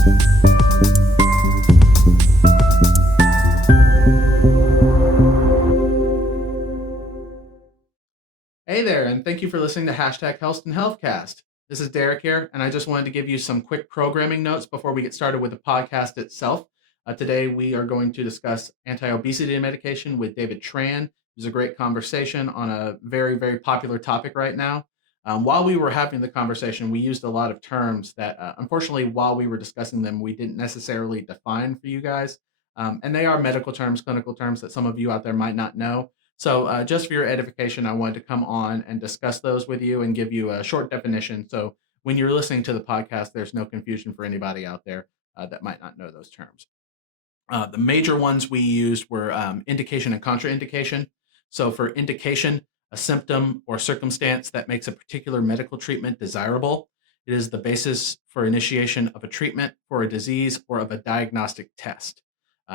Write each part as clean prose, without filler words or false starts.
Hey there, and thank you for listening to Hashtag Health and Healthcast. This is Derek here, and I just wanted to give you some quick programming notes before we get started with the podcast itself. Today, we are going to discuss anti-obesity medication with David Tran. It was a great conversation on a very, very popular topic right now. While we were having the conversation, we used a lot of terms that, unfortunately, while we were discussing them, we didn't necessarily define for you guys. And they are medical terms, clinical terms that some of you out there might not know. So, just for your edification, I wanted to come on and discuss those with you and give you a short definition. So, when you're listening to the podcast, there's no confusion for anybody out there that might not know those terms. The major ones we used were indication and contraindication. So, for indication, a symptom or circumstance that makes a particular medical treatment desirable. It is the basis for initiation of a treatment for a disease or of a diagnostic test.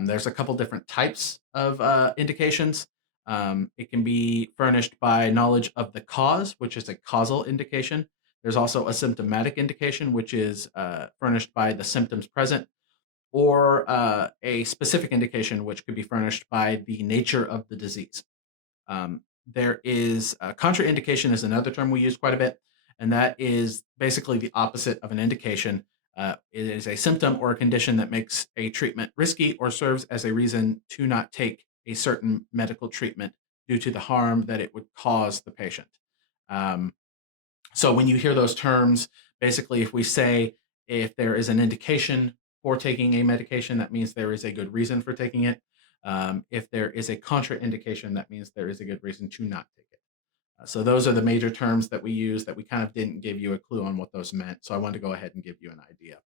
There's a couple different types of indications. It can be furnished by knowledge of the cause, which is a causal indication. There's also a symptomatic indication, which is furnished by the symptoms present, or a specific indication, which could be furnished by the nature of the disease. There is contraindication is another term we use quite a bit, and that is basically the opposite of an indication. It is a symptom or a condition that makes a treatment risky or serves as a reason to not take a certain medical treatment due to the harm that it would cause the patient. Um, so when you hear those terms, basically, if we say if there is an indication for taking a medication, that means there is a good reason for taking it. If there is a contraindication, that means there is a good reason to not take it. So those are the major terms that we use that we kind of didn't give you a clue on what those meant. So I wanted to go ahead and give you an idea.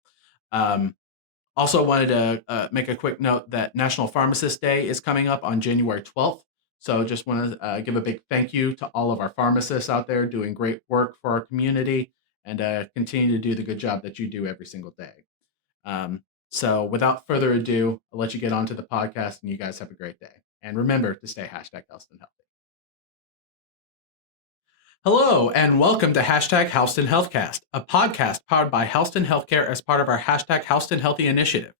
Also wanted to make a quick note that National Pharmacist Day is coming up on January 12th. So just want to give a big thank you to all of our pharmacists out there doing great work for our community and continue to do the good job that you do every single day. So without further ado, I'll let you get on to the podcast and you guys have a great day. And remember to stay hashtag health and healthy. Hello, and welcome to Hashtag Houston Healthcast, a podcast powered by Houston Healthcare as part of our Hashtag Houston Healthy initiative.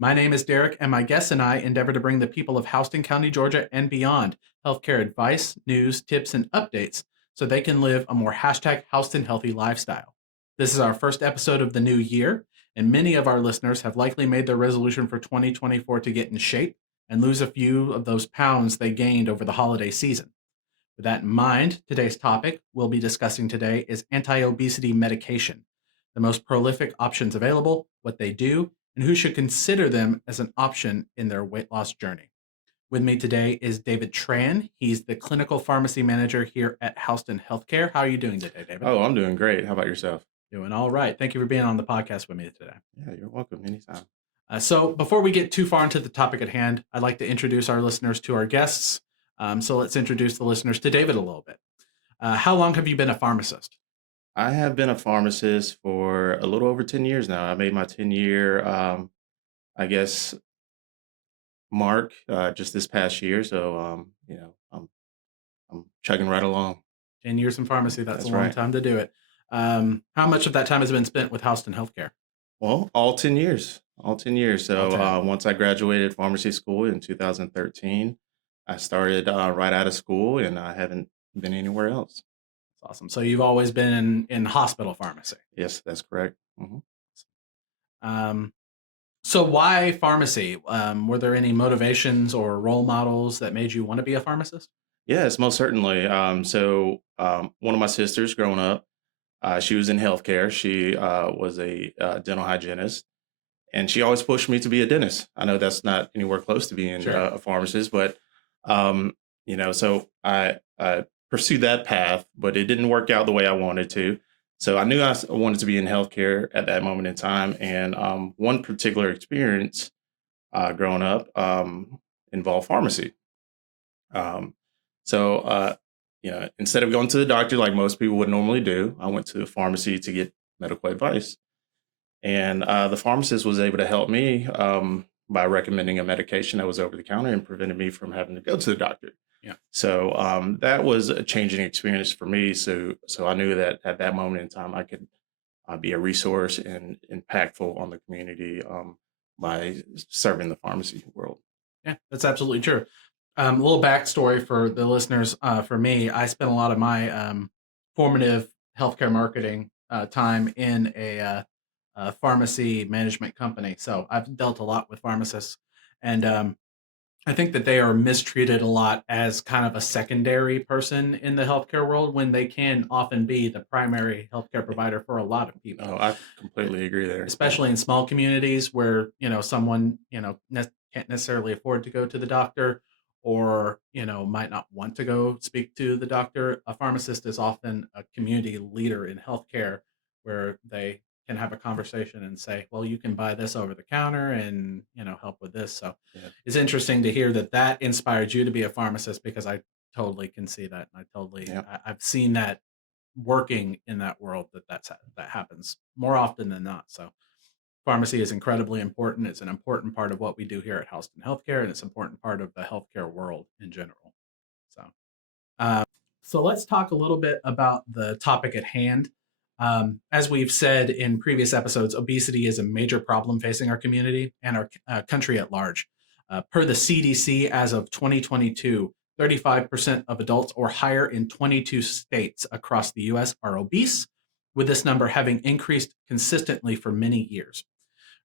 My name is Derek, and my guests and I endeavor to bring the people of Houston County, Georgia, and beyond healthcare advice, news, tips, and updates so they can live a more Hashtag Houston Healthy lifestyle. This is our first episode of the new year, and many of our listeners have likely made their resolution for 2024 to get in shape and lose a few of those pounds they gained over the holiday season. With that in mind, today's topic we'll be discussing today is anti-obesity medication, the most prolific options available, what they do, and who should consider them as an option in their weight loss journey. With me today is David Tran. He's the clinical pharmacy manager here at Houston Healthcare. How are you doing today, David? Oh, I'm doing great. How about yourself? Doing all right. Thank you for being on the podcast with me today. Yeah, you're welcome. Anytime. So before we get too far into the topic at hand, I'd like to introduce our listeners to our guests. So let's introduce the listeners to David a little bit. How long have you been a pharmacist? I have been a pharmacist for a little over 10 years now. I made my 10-year, I guess, mark just this past year. So, I'm chugging right along. 10 years in pharmacy. That's a long right. time to do it. How much of that time has been spent with Houston Healthcare? Well, all 10 years. All 10 years. So All 10. Once I graduated pharmacy school in 2013, I started right out of school and I haven't been anywhere else. That's awesome. So you've always been in hospital pharmacy. Yes, that's correct. So why pharmacy? Were there any motivations or role models that made you want to be a pharmacist? Yes, most certainly. One of my sisters growing up, she was in healthcare. She was a dental hygienist, and she always pushed me to be a dentist. I know that's not anywhere close to being Sure. a pharmacist, but so I pursued that path, but it didn't work out the way I wanted to. So I knew I wanted to be in healthcare at that moment in time. And one particular experience growing up involved pharmacy. Instead of going to the doctor like most people would normally do, I went to the pharmacy to get medical advice. And the pharmacist was able to help me by recommending a medication that was over the counter and prevented me from having to go to the doctor. Yeah. So that was a changing experience for me. So I knew that at that moment in time, I could be a resource and impactful on the community by serving the pharmacy world. Yeah, that's absolutely true. A little backstory for the listeners. For me, I spent a lot of my formative healthcare marketing time in a pharmacy management company. So I've dealt a lot with pharmacists, and I think that they are mistreated a lot as kind of a secondary person in the healthcare world when they can often be the primary healthcare provider for a lot of people, No, I completely agree there. Yeah, especially in small communities where someone can't necessarily afford to go to the doctor, or might not want to go speak to the doctor. A pharmacist is often a community leader in healthcare, where they can have a conversation and say, well, you can buy this over the counter and help with this. So yeah, it's interesting to hear that that inspired you to be a pharmacist, because I totally can see that, and yeah, I've seen that working in that world, that happens more often than not. So pharmacy is incredibly important. It's an important part of what we do here at Houston Healthcare, and it's an important part of the healthcare world in general. So, um, so let's talk a little bit about the topic at hand. As we've said in previous episodes, obesity is a major problem facing our community and our country at large. Per the CDC, as of 2022, 35% of adults or higher in 22 states across the US are obese, with this number having increased consistently for many years.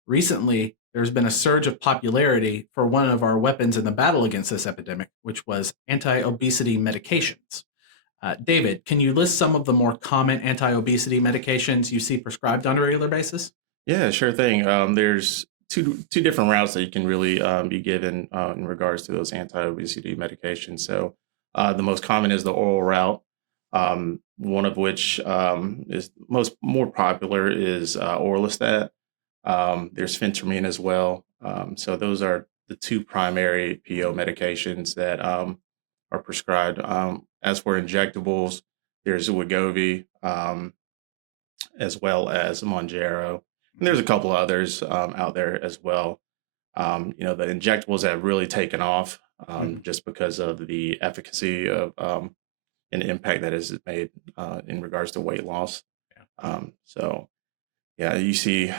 Recently, there's been a surge of popularity for one of our weapons in the battle against this epidemic, which was anti-obesity medications. David, can you list some of the more common anti-obesity medications you see prescribed on a regular basis? yeah. Sure thing. There's two different routes that you can really be given in regards to those anti-obesity medications. So the most common is the oral route. One of which is most more popular is Orlistat. There's phentermine as well. So those are the two primary PO medications that are prescribed. As for injectables, there's Wegovy, as well as Monjaro, and there's a couple others out there as well. The injectables have really taken off Mhm. just because of the efficacy of and impact that is made in regards to weight loss. Yeah. So yeah, you see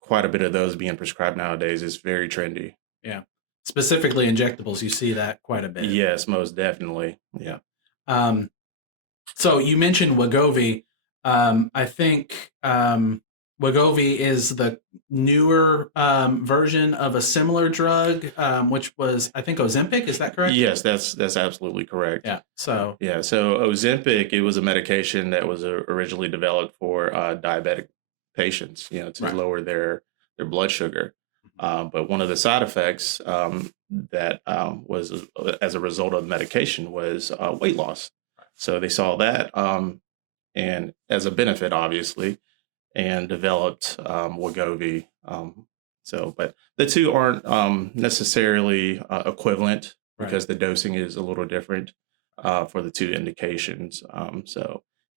quite a bit of those being prescribed nowadays. It's very trendy. Yeah. Specifically injectables, you see that quite a bit. Yes, most definitely. Yeah. Yeah. Um, So you mentioned Wegovy. I think Wegovy is the newer version of a similar drug, which was, I think, Ozempic. Is that correct? Yes, that's absolutely correct. Yeah. So Yeah. So Ozempic, it was a medication that was originally developed for diabetic patients, to right. lower their blood sugar. Mhm. But one of the side effects that was as a result of the medication was weight loss. So they saw that, and as a benefit, obviously, and developed Wegovy. But the two aren't necessarily equivalent Right. because the dosing is a little different for the two indications.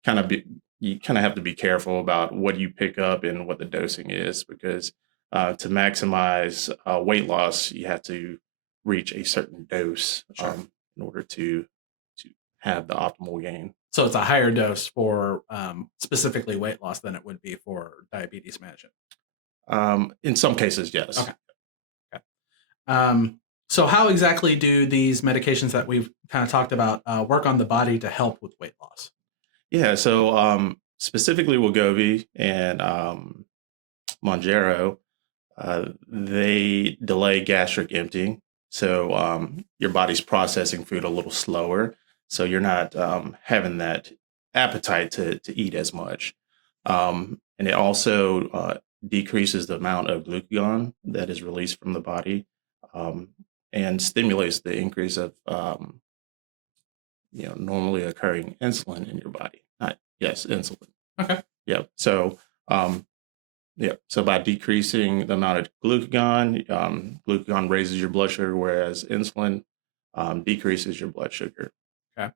Kind of be, you kind of have to be careful about what you pick up and what the dosing is because to maximize weight loss, you have to reach a certain dose Sure. in order to have the optimal gain. So it's a higher dose for specifically weight loss than it would be for diabetes management. In some cases, yes. Okay. Okay. So how exactly do these medications that we've kind of talked about work on the body to help with weight loss? Yeah, so specifically Wegovy and Monjaro, they delay gastric emptying, so your body's processing food a little slower, so you're not having that appetite to eat as much, and it also decreases the amount of glucagon that is released from the body, um, and stimulates the increase of normally occurring insulin in your body. Not yes, insulin. Okay. Yeah. So, um, yeah. So by decreasing the amount of glucagon, glucagon raises your blood sugar, whereas insulin decreases your blood sugar. Okay.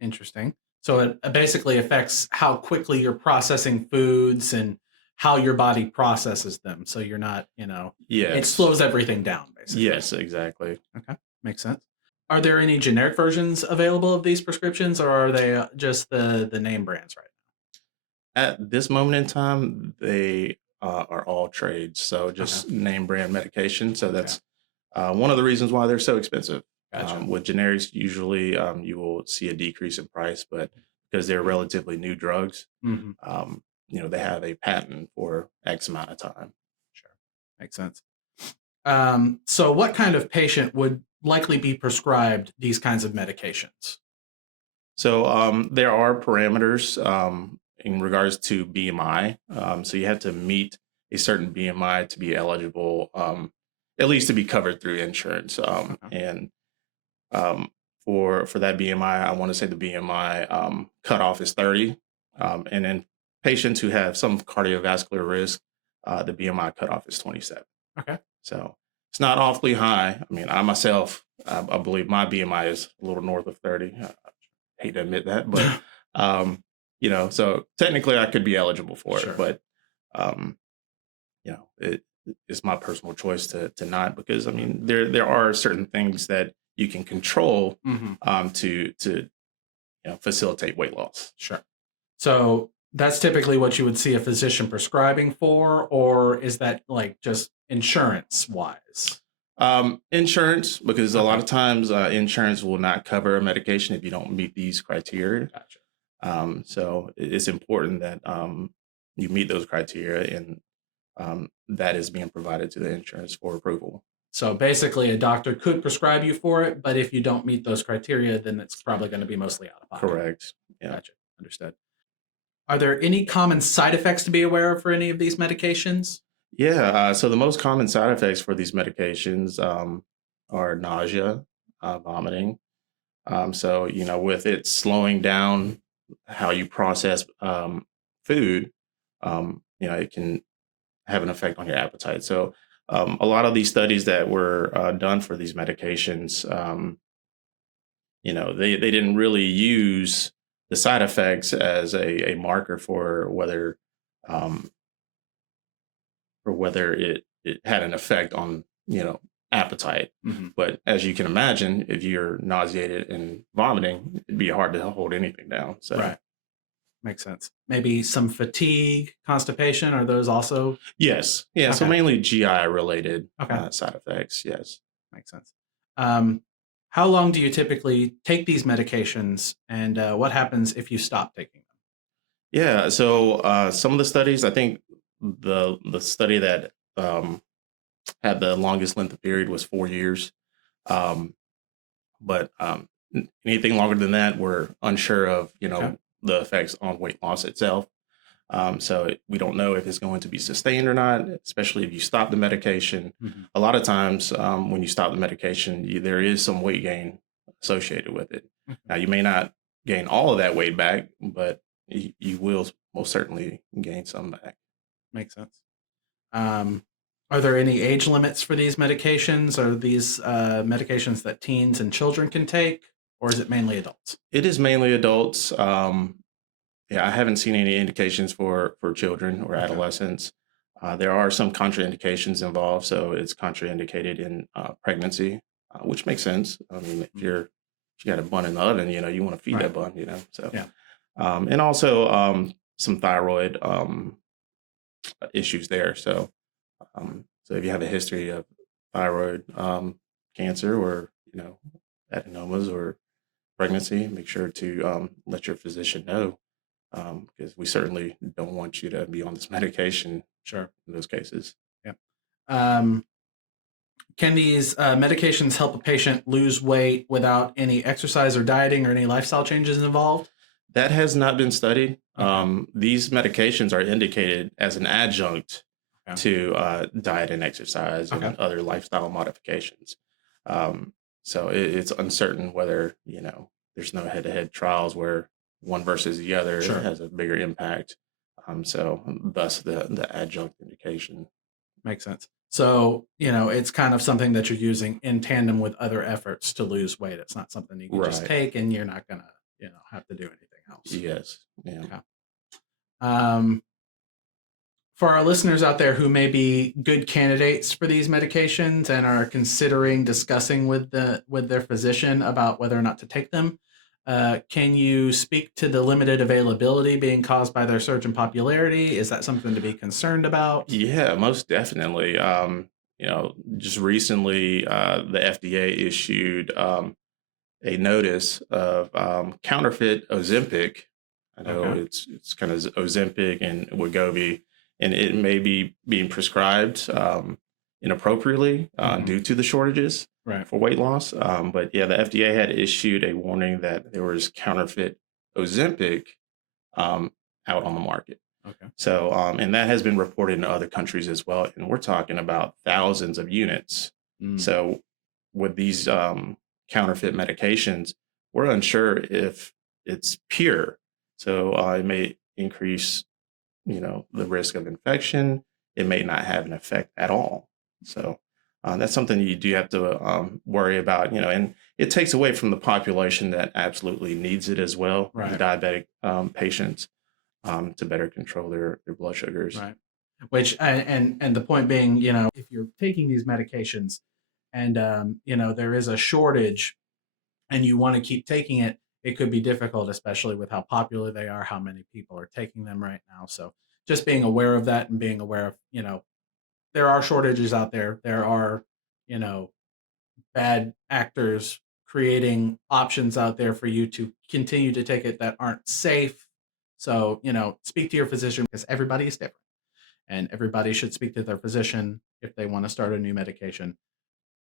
Interesting. So it basically affects how quickly you're processing foods and how your body processes them. So you're not, it Yes. slows everything down, basically. Yes. Exactly. Okay. Makes sense. Are there any generic versions available of these prescriptions, or are they just the name brands right At this moment in time, they are all trades, so Okay. just name brand medication. So Okay. that's one of the reasons why they're so expensive. Gotcha. With generics, usually you will see a decrease in price, but because they're relatively new drugs, Hmm. um, they have a patent for X amount of time. Sure. Makes sense. So what kind of patient would likely be prescribed these kinds of medications? So there are parameters in regards to BMI. So you have to meet a certain BMI to be eligible, at least to be covered through insurance. Okay. And um, for that BMI, I want to say the BMI cutoff is 30. And then patients who have some cardiovascular risk, the BMI cutoff is 27. Okay. So it's not awfully high. I mean, I myself, I believe my BMI is a little north of 30. Hate to admit that, but um, so technically I could be eligible for it, Sure. but um, it's my personal choice to not, because I mean there are certain things that you can control Hmm. to facilitate weight loss. Sure. So that's typically what you would see a physician prescribing for, or is that like just insurance wise? Insurance, because a lot Okay. of times insurance will not cover a medication if you don't meet these criteria. Gotcha. So it's important that you meet those criteria, and that is being provided to the insurance for approval. So basically, a doctor could prescribe you for it, but if you don't meet those criteria, then it's probably going to be mostly out of pocket. Correct. Yeah. Gotcha. Understood. Are there any common side effects to be aware of for any of these medications? Yeah. So the most common side effects for these medications are nausea, vomiting. So, with it slowing down how you process food, it can have an effect on your appetite. So, a lot of these studies that were done for these medications, they didn't really use the side effects as a marker um, for whether it had an effect on appetite. Hmm. But as you can imagine, if you're nauseated and vomiting, it'd be hard to hold anything down. So Right. Makes sense. Maybe some fatigue, constipation. Are those also? yes, yeah. So Okay. mainly GI related Okay. side effects. Yes. Makes sense. Um, how long do you typically take these medications, and what happens if you stop taking them? Yeah. So some of the studies, I think the study that had the longest length of period was 4 years. Um, but anything longer than that, we're unsure of, Okay. the effects on weight loss itself. So we don't know if it's going to be sustained or not, especially if you stop the medication. Hmm. A lot of times, when you stop the medication, there is some weight gain associated with it. Okay. Now, you may not gain all of that weight back, but you will most certainly gain some back. Makes sense. Um, are there any age limits for these medications? Are these medications that teens and children can take, or is it mainly adults? It is mainly adults. Yeah, I haven't seen any indications for children or Okay. adolescents. There are some contraindications involved, so it's contraindicated in pregnancy, which makes sense. I mean, if you got a bun in the oven, you want to feed Right. that bun, So, Yeah. and also some thyroid issues there. So if you have a history of thyroid cancer, or adenomas, or pregnancy, make sure to let your physician know, because we certainly don't want you to be on this medication Sure. in those cases. Yeah. Um, can these medications help a patient lose weight without any exercise or dieting or any lifestyle changes involved? That has not been studied. Okay. These medications are indicated as an adjunct Okay. to diet and exercise Okay. and other lifestyle modifications. Um, so it's uncertain whether, there's no head-to-head trials where one versus the other Sure. has a bigger impact. So thus the adjunct indication. Makes sense. So, it's kind of something that you're using in tandem with other efforts to lose weight. It's not something you can just Right. take and you're not going to, have to do anything else. Yes. Yeah. Okay. Um, for our listeners out there who may be good candidates for these medications and are considering discussing with their physician about whether or not to take them, Can you speak to the limited availability being caused by their surge in popularity? Is that something to be concerned about? Yeah, most definitely. Just recently, the FDA issued a notice of counterfeit Ozempic. I know Okay. it's kind of Ozempic and Wegovy, and it may be being prescribed inappropriately Hmm. due to the shortages Right. for weight loss. But yeah, the FDA had issued a warning that there was counterfeit Ozempic um, out on the market. Okay. So, and that has been reported in other countries as well. And we're talking about thousands of units. Mm. So, with these counterfeit medications, we're unsure if it's pure. So, it may increase, the risk of infection. It may not have an effect at all. So, that's something you do have to worry about, and it takes away from the population that absolutely needs it as well, the Right. diabetic patients to better control their blood sugars. Right. Which and the point being, if you're taking these medications and there is a shortage and you want to keep taking it, it could be difficult, especially with how popular they are, how many people are taking them right now. So just being aware of that and being aware of, there are shortages out there. There are, you know, bad actors creating options out there for you to continue to take it that aren't safe. So, speak to your physician because everybody is different and everybody should speak to their physician if they want to start a new medication.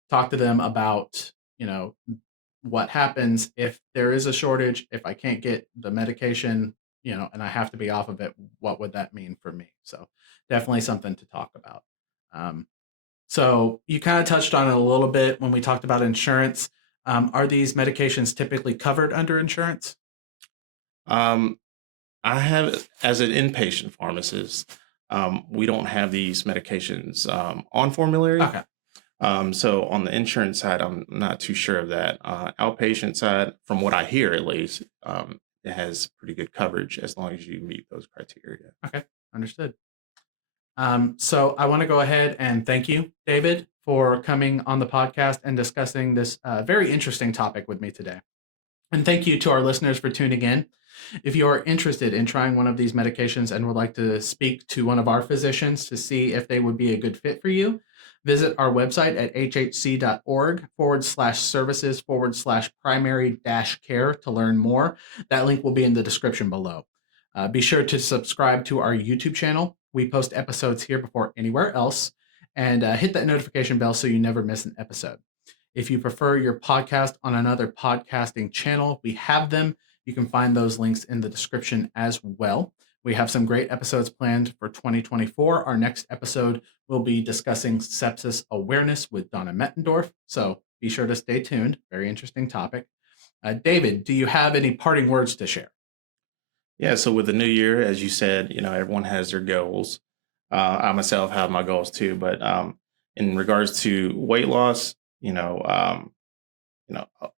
Talk to them about, what happens if there is a shortage, if I can't get the medication, and I have to be off of it, what would that mean for me? So, definitely something to talk about. Um, so, you kind of touched on it a little bit when we talked about insurance. Are these medications typically covered under insurance? Um, I have, as an inpatient pharmacist, we don't have these medications on formulary. Okay. So on the insurance side, I'm not too sure of that. Outpatient side, from what I hear at least, it has pretty good coverage as long as you meet those criteria. Okay. Understood. So I want to go ahead and thank you, David, for coming on the podcast and discussing this very interesting topic with me today. And thank you to our listeners for tuning in. If you are interested in trying one of these medications and would like to speak to one of our physicians to see if they would be a good fit for you, visit our website at hhc.org/services/primary care to learn more. That link will be in the description below. Be sure to subscribe to our YouTube channel. We post episodes here before anywhere else. And hit that notification bell so you never miss an episode. If you prefer your podcast on another podcasting channel, we have them. You can find those links in the description as well. We have some great episodes planned for 2024. Our next episode will be discussing sepsis awareness with Donna Mettendorf. So be sure to stay tuned. Very interesting topic. David, do you have any parting words to share? Yeah. So with the new year, as you said, everyone has their goals. I myself have my goals too, but in regards to weight loss, a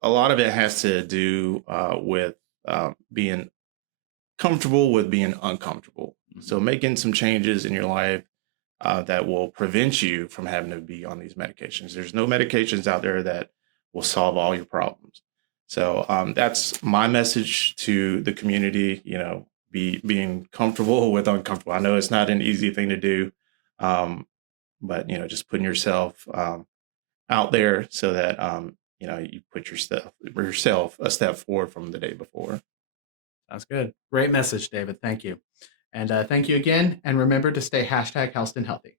lot of it has to do with being comfortable with being uncomfortable. Mhm. So making some changes in your life that will prevent you from having to be on these medications. There's no medications out there that will solve all your problems. So that's my message to the community. Being comfortable with uncomfortable. I know it's not an easy thing to do, um, but just putting yourself out there so that you put yourself a step forward from the day before. Sounds good. Great message, David. Thank you. And thank you again. And remember to stay hashtag health and healthy.